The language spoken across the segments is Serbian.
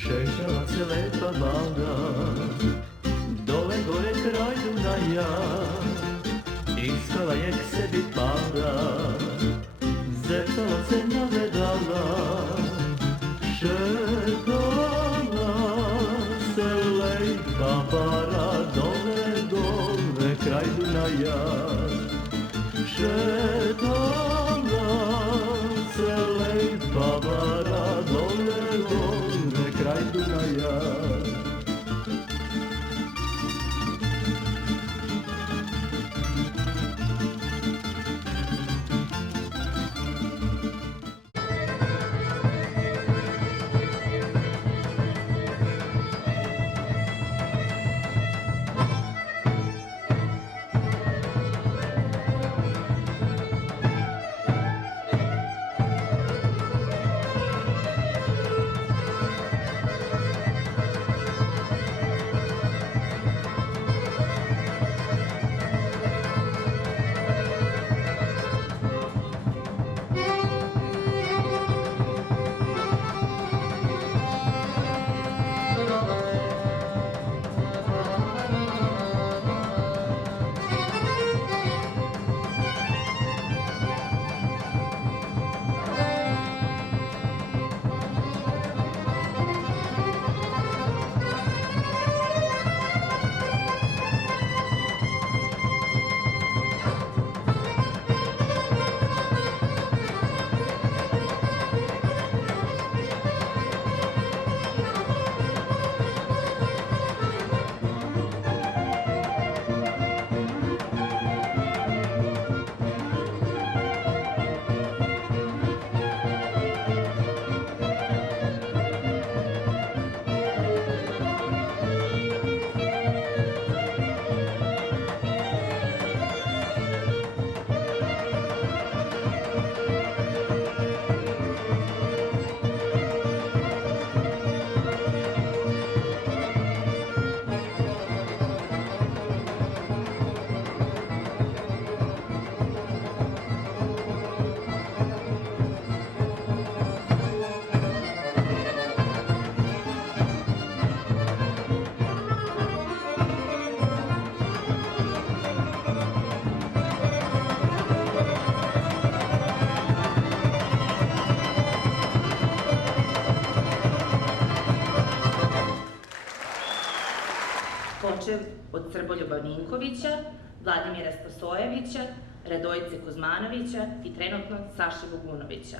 šešala se lepa banda, dole gore kraj Dunaja, iskala je k sebi pada, zeptala se navedala, šetala se lepa para, dole kraj Dunaja, šetala se lepa para, dole kraj Dunaja. Počev od Srboljuba Ninkovića, Vladimira Spasojevića, Radojice Kuzmanovića i trenutno Saše Bogunovića.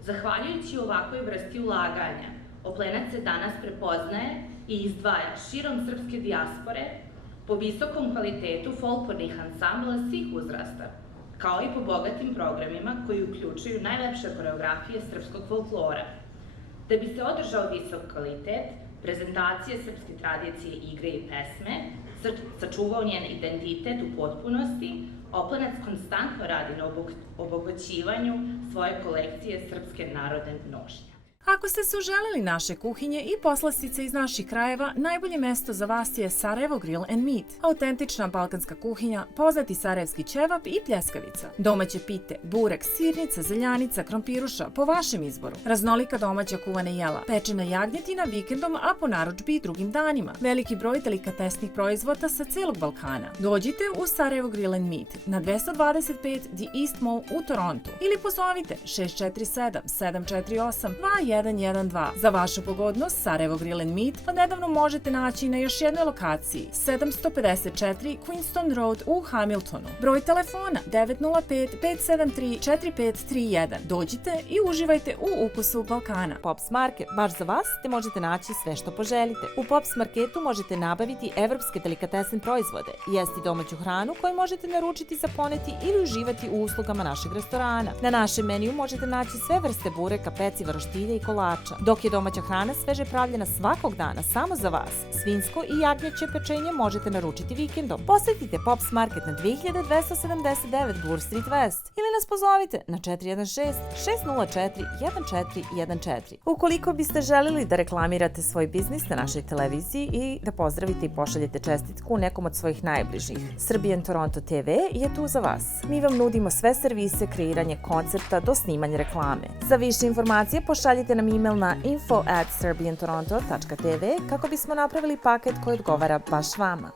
Zahvaljujući ovakvoj vrsti ulaganja, Oplenac se danas prepoznaje i izdvaja širom srpske dijaspore po visokom kvalitetu folklornih ansambla svih uzrasta, kao i po bogatim programima koji uključuju najlepše koreografije srpskog folklora. Da bi se održao visok kvalitet, prezentacije srpske tradicije, igre i pesme, sačuvao njen identitet u potpunosti, Oplenac konstantno radi na obogaćivanju svoje kolekcije srpske narodne nošnje. Ako ste se uželeli naše kuhinje i poslastice iz naših krajeva, najbolje mesto za vas je Sarajevo Grill and Meat. Autentična balkanska kuhinja, poznati sarajevski ćevap i pljeskavica. Domaće pite, burek, sirnica, zeljanica, krompiruša, po vašem izboru. Raznolika domaća kuvana jela, pečena jagnjetina vikendom, a po narudžbi i drugim danima. Veliki broj delikatesnih proizvoda sa celog Balkana. Dođite u Sarajevo Grill and Meat na 225 The East Mall u Torontu ili pozovite 647 748 2112. Za vašu pogodnost, Sarajevo Grill and Meat odnedavno možete naći na još jednoj lokaciji, 754 Queenston Road u Hamiltonu. Broj telefona 905-573-4531. Dođite i uživajte u ukusu Balkana. Pops Market, baš za vas, te možete naći sve što poželite. U Pops Marketu možete nabaviti evropske delikatesne proizvode, jesti domaću hranu koju možete naručiti za poneti ili uživati u uslugama našeg restorana. Na našem meniju možete naći sve vrste bureka, peciva, roštilja i kolača, dok je domaća hrana sveže pravljena svakog dana samo za vas. Svinjsko i jagnjeće pečenje možete naručiti vikendom. Posjetite Pops Market na 2279 Bloor Street West ili nas pozovite na 416-604-1414. Ukoliko biste želeli da reklamirate svoj biznis na našoj televiziji i da pozdravite i pošaljete čestitku nekom od svojih najbližih, Serbian Toronto TV je tu za vas. Mi vam nudimo sve servise, kreiranje koncepta do snimanja reklame. Za više informacije pošaljite Pošaljite nam email na info@serbiantoronto.tv kako bismo napravili paket koji odgovara baš vama.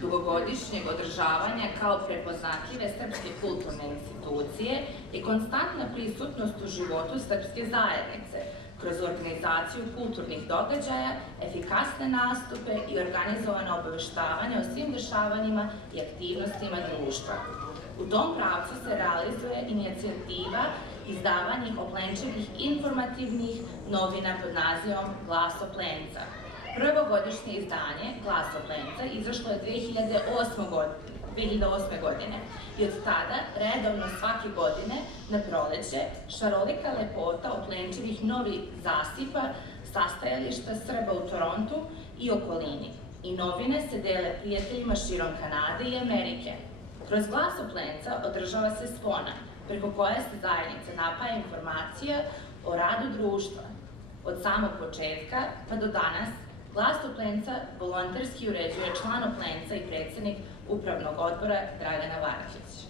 Dugogodišnjeg održavanja kao prepoznatljive srpske kulturne institucije i konstantna prisutnost u životu srpske zajednice kroz organizaciju kulturnih događaja, efikasne nastupe i organizovano obaveštavanje o svim dešavanjima i aktivnostima društva. U tom pravcu se realizuje inicijativa izdavanja Oplenčevih informativnih novina pod nazivom Glas Oplenca. Prvo godišnje izdanje Glas Oplenca izašlo je 2008. godine i od tada redovno svake godine na proleće šarolika lepota Oplenčevih novih zasipa sastajališta Srba u Torontu i okolini i novine se dele prijateljima širom Kanade i Amerike. Kroz Glas Oplenca održava se spona preko koje se zajednica napaja informacija o radu društva. Od samog početka pa do danas Glas Oplenca volonterski uređuje član Oplenca i predsednik upravnog odbora Dragana Varkić.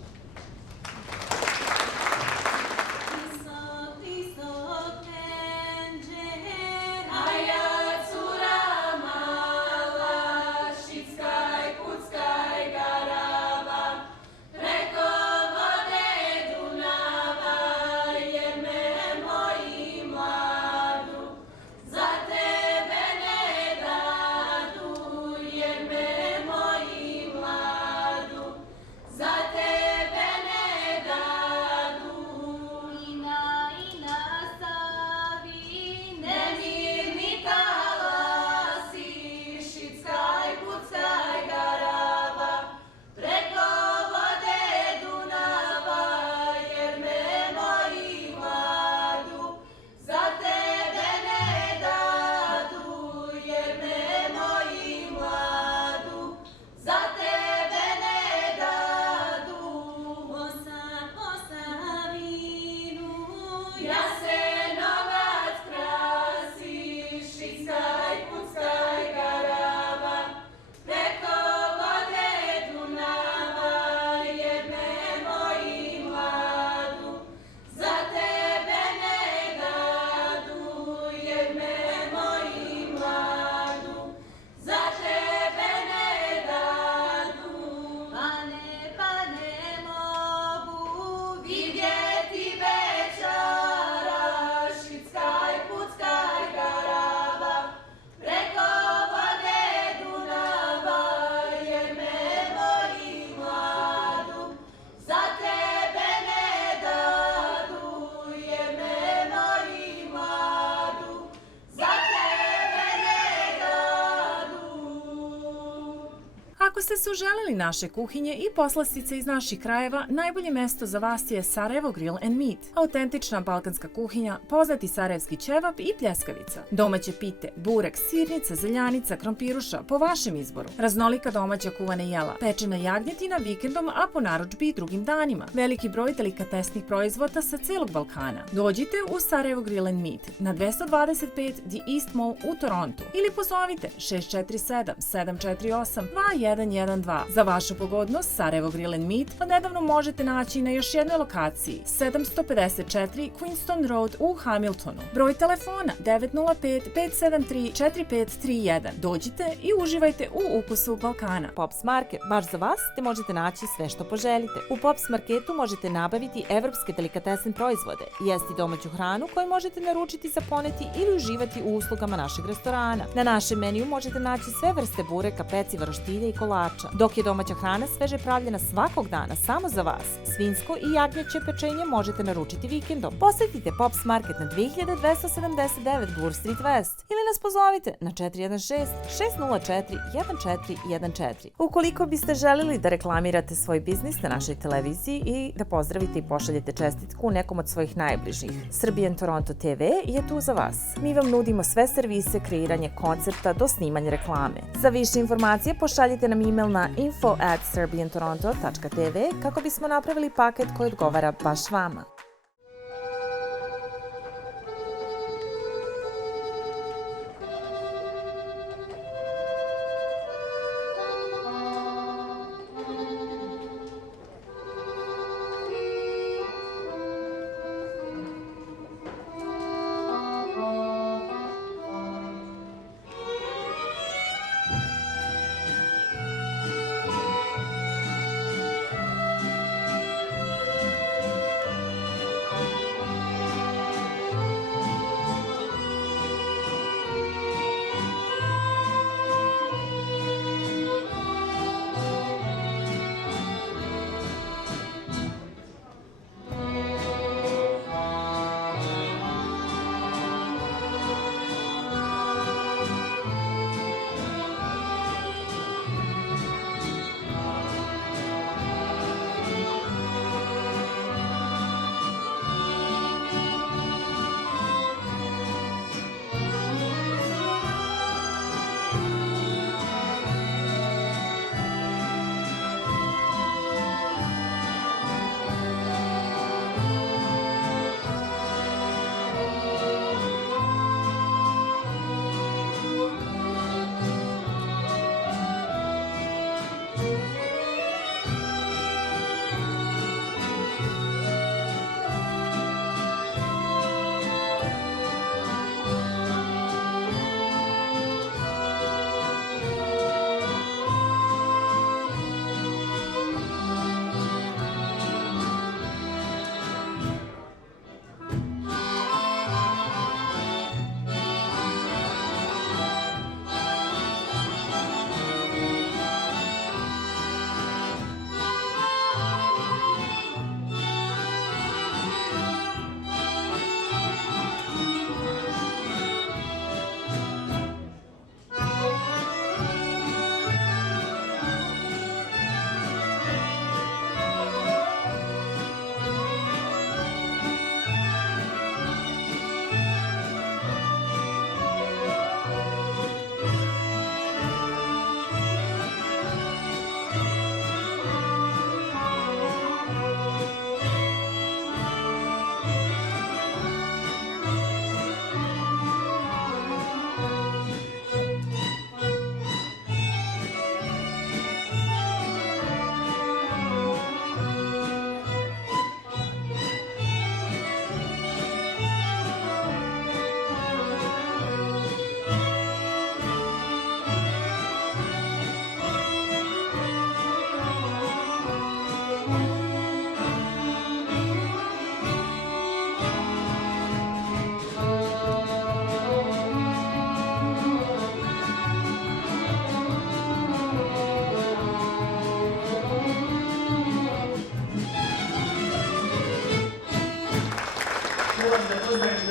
Ako ste se uželeli naše kuhinje i poslastice iz naših krajeva, najbolje mesto za vas je Sarajevo Grill and Meat. Autentična balkanska kuhinja, poznati sarajevski ćevap i pljeskavica. Domaće pite, burek, sirnica, zeljanica, krompiruša, po vašem izboru. Raznolika domaća kuvana jela, pečena jagnjetina vikendom, a po narudžbi i drugim danima. Veliki broj delikatesnih proizvoda sa celog Balkana. Dođite u Sarajevo Grill and Meat na 225 The East Mall u Torontu ili pozovite 647 748 21 2112. Za vašu pogodnost Sarajevo Grill and Meat odnedavno možete naći na još jednoj lokaciji 754 Queenston Road u Hamiltonu. Broj telefona 905-573-4531. Dođite i uživajte u ukusu Balkana. Pops Market, baš za vas, te možete naći sve što poželite. U Pops Marketu možete nabaviti evropske delikatesne proizvode, jesti domaću hranu koju možete naručiti za poneti ili uživati u uslugama našeg restorana. Na našem meniju možete naći sve vrste bureka, peciva, roštilja i kolača. Dok je domaća hrana sveže pravljena svakog dana samo za vas, svinjsko i jagnjeće pečenje možete naručiti vikendom. Posjetite Pops Market na 2279 Bloor Street West ili nas pozovite na 416-604-1414. Ukoliko biste želili da reklamirate svoj biznis na našoj televiziji i da pozdravite i pošaljete čestitku nekom od svojih najbližih, Serbian Toronto TV je tu za vas. Mi vam nudimo sve servise, kreiranje koncepta do snimanja reklame. Za više informacije pošaljite nam email na info@serbiantoronto.tv kako bismo napravili paket koji odgovara baš vama.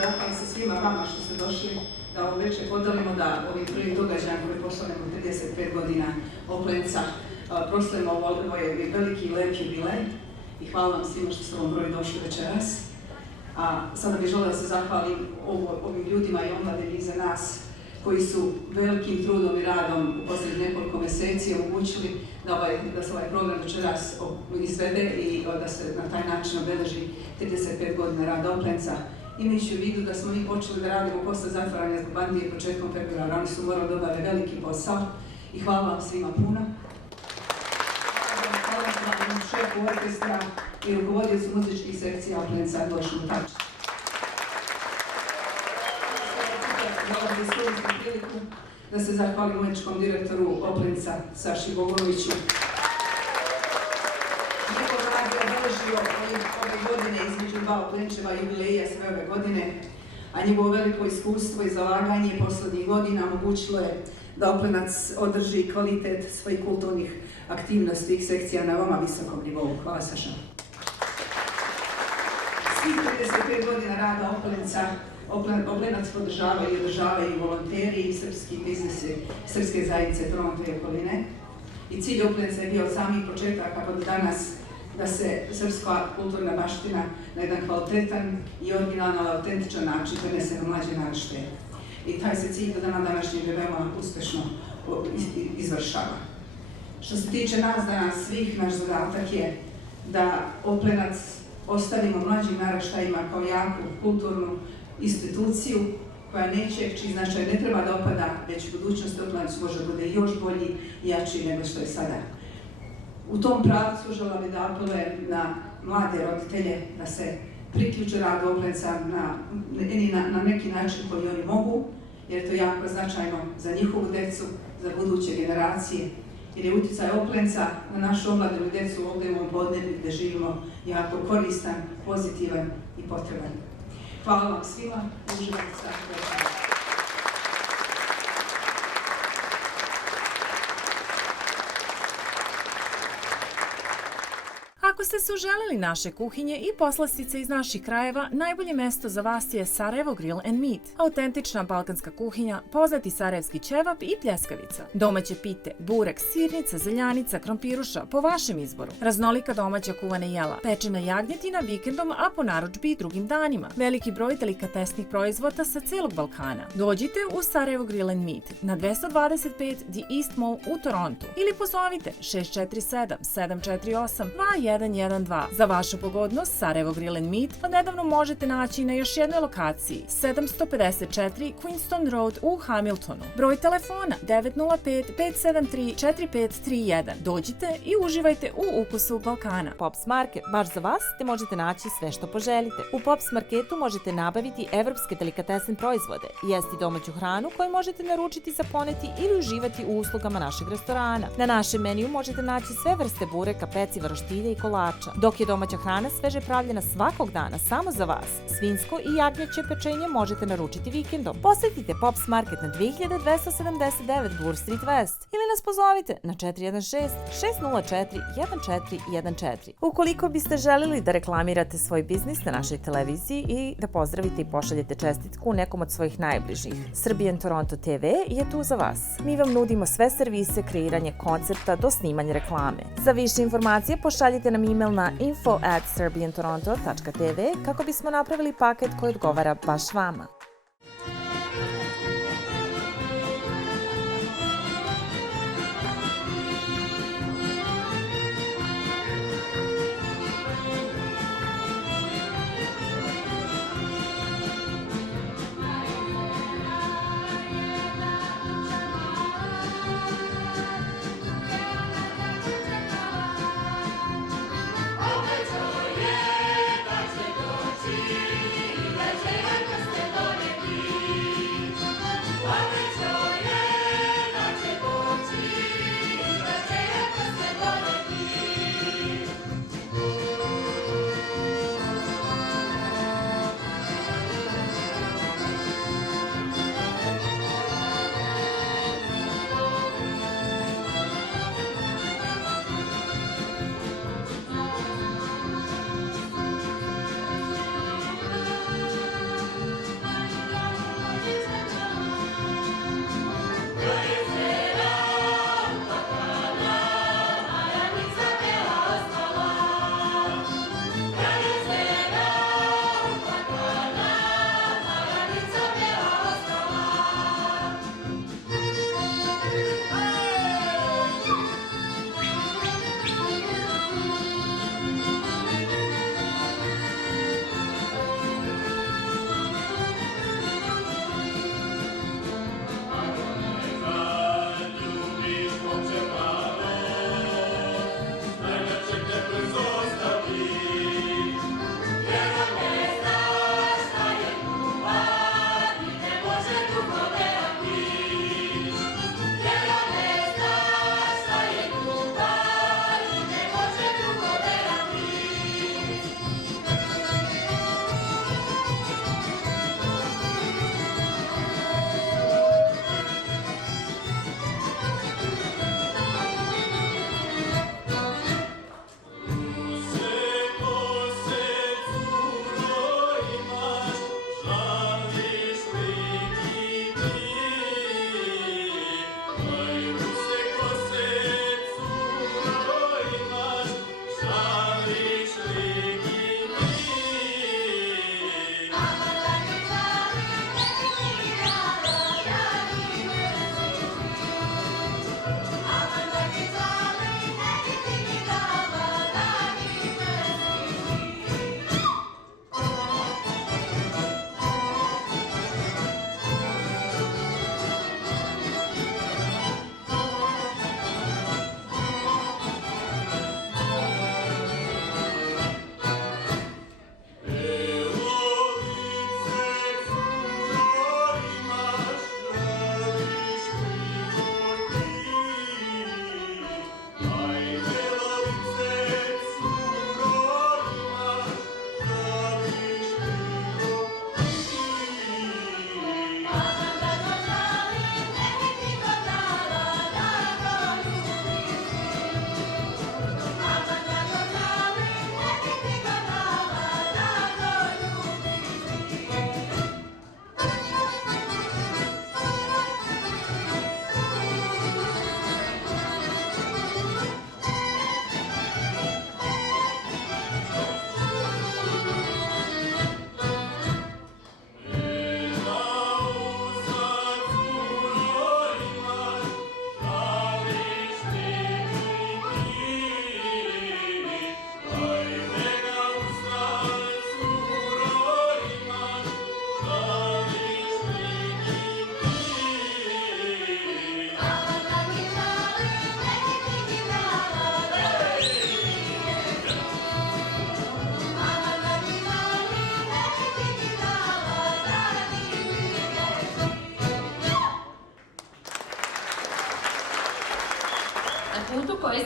Zahvalim se svima vama što ste došli da ovo večer podelimo, da ovim prvim događajem koji proslavljamo 35 godina Oplenca proslavimo ovaj veliki i lep jubilej i hvala vam svima što ste ovom broju došli večeras. A sada bih želela da se zahvalim ovim ljudima i omladini iza nas koji su velikim trudom i radom u posljednjih nekoliko meseci omogućili da se ovaj program večeras izvede i da se na taj način obeleži 35 godina rada Oplenca. Imajući u vidu da smo mi počeli da radimo posle zatvaranja Bandije početkom februara, oni su morali da obave veliki posao i hvala vam svima puno. orkestra i rukovodiocu muzičkih sekcija Oplenca Dušanu Tačiću. Iskoristim priliku da se zahvalim muzičkom direktoru Oplenca Saši Bogunoviću. Njegov rad je obeležio ove godine između dva Oplenčeva jubileja sve ove godine, a njegovo veliko iskustvo i zalaganje poslednjih godina omogućilo je da Oplenac održi kvalitet svojih kulturnih aktivnosti i sekcija na veoma visokom nivou. Hvala, Saša. Svih 35 godina rada Oplenca Oplenac podržavaju i održavaju volonteri i srpski biznesi, srpske zajednice Toronto i okoline. I cilj Oplenca je bio od samih početaka pa do danas da se srpska kulturna baština na jedan kvalitetan i originalan, ali autentičan način prenese na mlađe naraštaje. I taj se cilj do dana današnjeg veoma uspešno izvršava. Što se tiče nas danas svih, naš zadatak je da Oplenac ostavimo mlađim naraštajima kao jaku kulturnu instituciju koja neće, čiji značaj ne treba da opada, već u budućnosti Oplenac može da bude još bolji i jači nego što je sada. U tom pravcu želela bih da apelujem na mlade roditelje da se priključe radu Oplenca na neki način koji oni mogu, jer to je jako značajno za njihovu decu, za buduće generacije, jer je uticaj Oplenca na našu omladinu decu ovdje u ovom podneblju gde živimo jako koristan, pozitivan i potreban. Hvala vam svima, uživajte sa. Ako ste se uželeli naše kuhinje i poslastice iz naših krajeva, najbolje mesto za vas je Sarajevo Grill and Meat. Autentična balkanska kuhinja, poznati sarajevski ćevap i pljeskavica. Domaće pite, burek, sirnica, zeljanica, krompiruša, po vašem izboru. Raznolika domaća kuvana jela, pečena jagnjetina vikendom, a po narudžbi i drugim danima. Veliki broj delikatesnih proizvoda sa celog Balkana. Dođite u Sarajevo Grill and Meat na 225 The East Mall u Torontu ili pozovite 647 748 2112. Za vašu pogodnost, Sarajevo Grill and Meat odnedavno možete naći na još jednoj lokaciji, 754 Queenston Road u Hamiltonu. Broj telefona 905 573 4531. Dođite i uživajte u ukusu Balkana. Pops Market, baš za vas, te možete naći sve što poželite. U Pops Marketu možete nabaviti evropske delikatesne proizvode, jesti domaću hranu koju možete naručiti za poneti ili uživati u uslugama našeg restorana. Na našem meniju možete naći sve vrste bureka, peciva, roštilja i kolača, dok je domaća hrana sveže pravljena svakog dana samo za vas. Svinjsko i jagnjeće pečenje možete naručiti vikendom. Posjetite Pops Market na 2279 Bloor Street West ili nas pozovite na 416 604 1414. Ukoliko biste želeli da reklamirate svoj biznis na našoj televiziji i da pozdravite i pošaljete čestitku nekom od svojih najbližih, Serbian Toronto TV je tu za vas. Mi vam nudimo sve servise, kreiranje koncepta do snimanja reklame. Za više informacije pošaljite nam e-mail na info@serbiantoronto.tv kako bismo napravili paket koji odgovara baš vama. Obećao je da će doći, večeran kad ste dođe.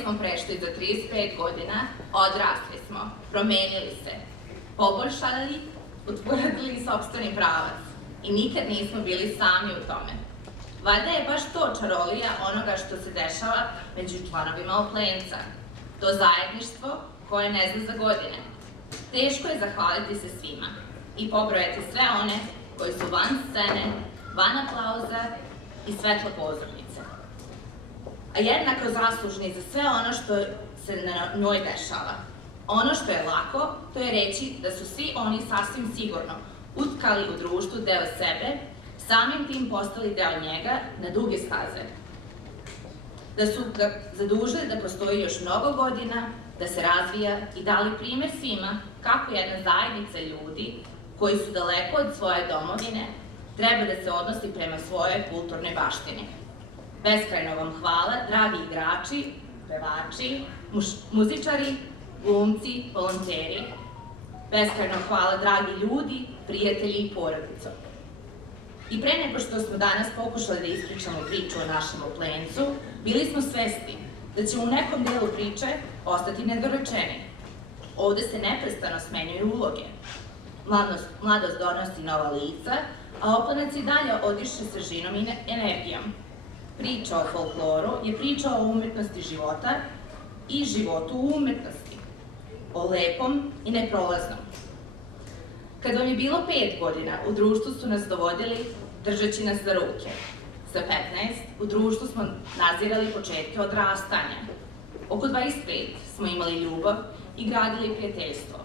smo prešli za 35 godina, odrasli smo, promenili se, poboljšali, utvrdili sopstveni pravac i nikad nismo bili sami u tome. Valjda je baš to čarolija onoga što se dešava među članovima Oplenca. To zajedništvo koje ne zna za godine. Teško je zahvaliti se svima i pobrojati sve one koji su van scene, van aplauza i svetla pozornice. A jednako zaslužni za sve ono što se na njoj dešava. Ono što je lako, to je reći da su svi oni sasvim sigurno utkali u društvu deo sebe, samim tim postali deo njega na duge staze. Da su ga zadužili da postoji još mnogo godina, da se razvija i dali primer svima kako jedna zajednica ljudi koji su daleko od svoje domovine treba da se odnosi prema svojoj kulturnoj baštini. Beskrajno vam hvala, dragi igrači, pevači, muzičari, glumci, volonteri. Beskrajno hvala, dragi ljudi, prijatelji i porodico. I pre nego što smo danas pokušali da ispričamo priču o našem Oplencu, bili smo svesni da će u nekom delu priče ostati nedorečeni. Ovde se neprestano smenjuju uloge. Mladost donosi nova lica, a Oplenac i dalje odiše svežinom i energijom. Priča o folkloru je priča o umetnosti života i životu u umetnosti. O lepom i neprolaznom. Kad vam je bilo 5 godina, u društvu su nas dovodili držeći nas za ruke. Sa 15, u društvu smo nazirali početke odrastanja. Oko 25 smo imali ljubav i gradili prijateljstvo.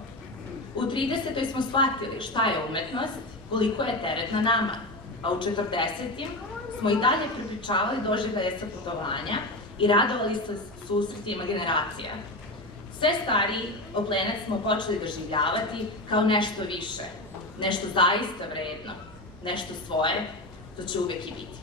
U 30. smo shvatili šta je umetnost, koliko je teret na nama, a u 40. smo i dalje prepričavali doživljaje sa putovanja i radovali se susretima generacija. Sve stariji Oplenac smo počeli doživljavati kao nešto više, nešto zaista vredno, nešto svoje, to će uvek i biti.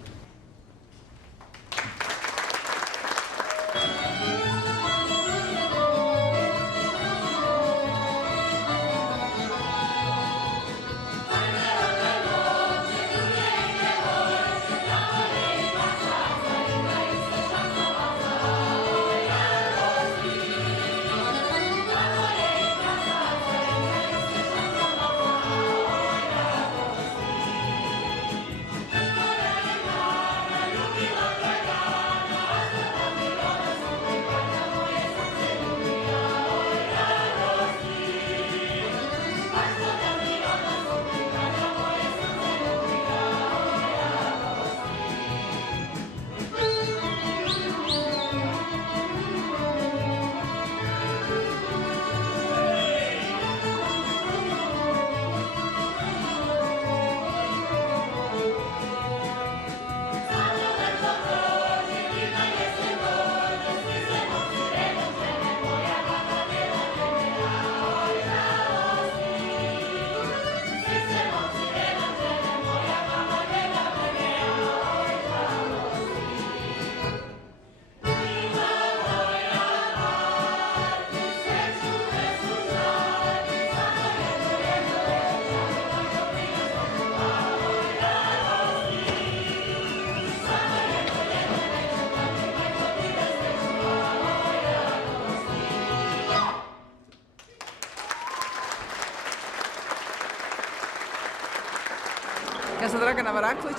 Ja sam Dragana Varaklić,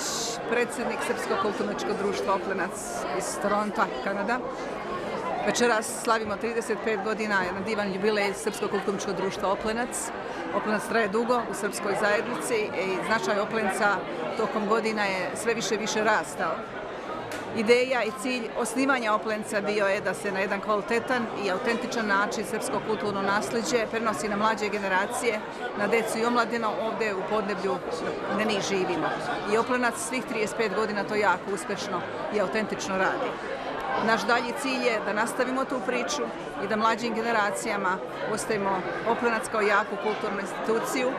predsjednik Srpskog kulturno-umetničkog društva Oplenac iz Toronta, Kanada. Večeras slavimo 35 godina, jedan divan jubilej Srpskog kulturno-umetničkog društva Oplenac. Oplenac traje dugo u srpskoj zajednici i značaj Oplenca tokom godina je sve više i više rastao. Ideja i cilj osnivanja Oplenca bio je da se na jedan kvalitetan i autentičan način srpsko kulturno nasleđe prenosi na mlađe generacije, na decu i omladinu ovde u podneblju gde mi živimo. I Oplenac svih 35 godina to jako uspešno i autentično radi. Naš dalji cilj je da nastavimo tu priču i da mlađim generacijama ostavimo Oplenac kao jaku kulturnu instituciju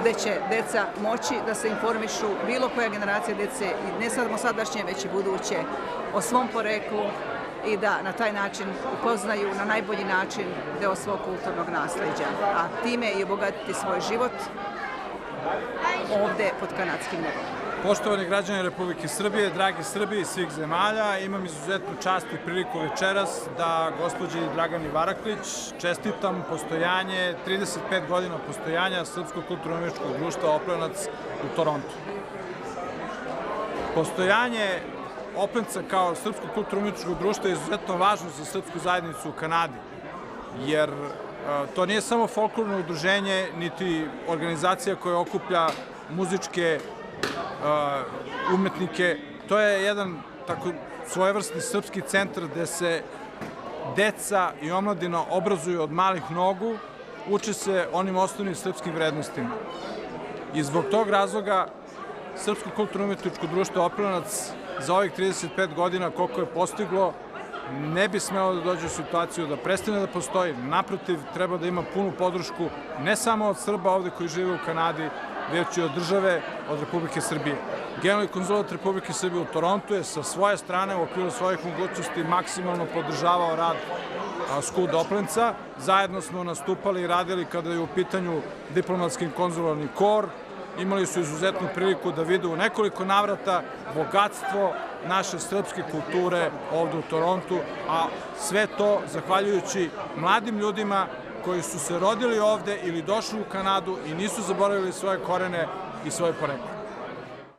gde će deca moći da se informišu, bilo koja generacija dece, ne samo sadašnje, već i buduće, o svom poreklu i da na taj način upoznaju na najbolji način deo svog kulturnog nasleđa, a time i obogatiti svoj život ovde pod kanadskim nebom. Poštovani građani Republike Srbije, dragi Srbi iz svih zemalja, imam izuzetnu čast i priliku večeras da gospođi Dragani Varaklić čestitam postojanje, 35 godina postojanja Srpskog kulturno-umetničkog društva Oplenac u Torontu. Postojanje Oplenca kao Srpskog kulturno-umetničkog društva je izuzetno važno za srpsku zajednicu u Kanadi, jer to nije samo folklorno udruženje, niti organizacija koja okuplja muzičke umetnike. To je jedan tako svojevrsni srpski centar gde se deca i omladina obrazuju od malih nogu, uče se onim osnovnim srpskim vrednostima. I zbog tog razloga Srpsko kulturno-umetničko društvo Oplenac za ovih 35 godina koliko je postiglo ne bi smelo da dođe u situaciju da prestane da postoji. Naprotiv, treba da ima punu podršku ne samo od Srba ovde koji žive u Kanadi, već i od države, od Republike Srbije. Generalni konzulat Republike Srbije u Torontu je sa svoje strane u okviru svojih mogućnosti maksimalno podržavao rad SKUD Oplenca. Zajedno smo nastupali i radili kada je u pitanju diplomatski konzularni kor. Imali su izuzetnu priliku da vide u nekoliko navrata bogatstvo naše srpske kulture ovde u Torontu, a sve to zahvaljujući mladim ljudima koji su se rodili ovde ili došli u Kanadu i nisu zaboravili svoje korene i svoje poreklo.